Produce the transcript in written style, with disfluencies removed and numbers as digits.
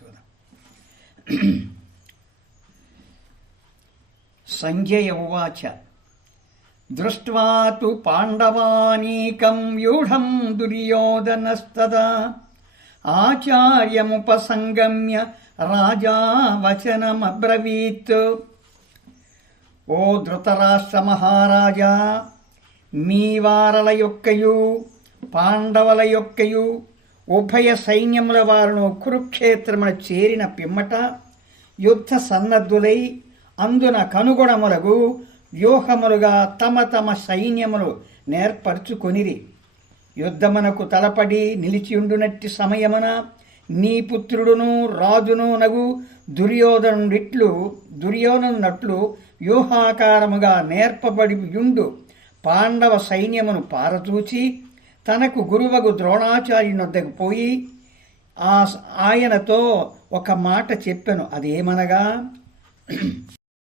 చూద్దాం. సంజయ ఉవాచ దృష్ట్వా తు పాండవానీకం వ్యూఢం దుర్యోధనస్తదా ఆచార్యముపసంగమ్య రాజా వచనమబ్రవీత్. ఓ ధృతరాష్ట్ర మహారాజా, మీ వారల యొక్కయు పాండవుల యొక్కయు ఉభయ సైన్యముల వారును కురుక్షేత్రమున చేరిన పిమ్మట యుద్ధ సన్నద్ధులై అందున కనుగొణములగు వ్యూహములుగా తమ తమ సైన్యములు నేర్పరచుకొనిరి. యుద్ధమునకు తలపడి నిలిచియుండునట్టి సమయమున నీ పుత్రుడును రాజును నగు దుర్యోధనునట్లు వ్యూహాకారముగా నేర్పబడి యుండు పాండవ సైన్యమును పారచూచి తనకు గురువగు ద్రోణాచార్యునొద్దకు పోయి ఆయనతో ఒక మాట చెప్పెను. అదేమనగా,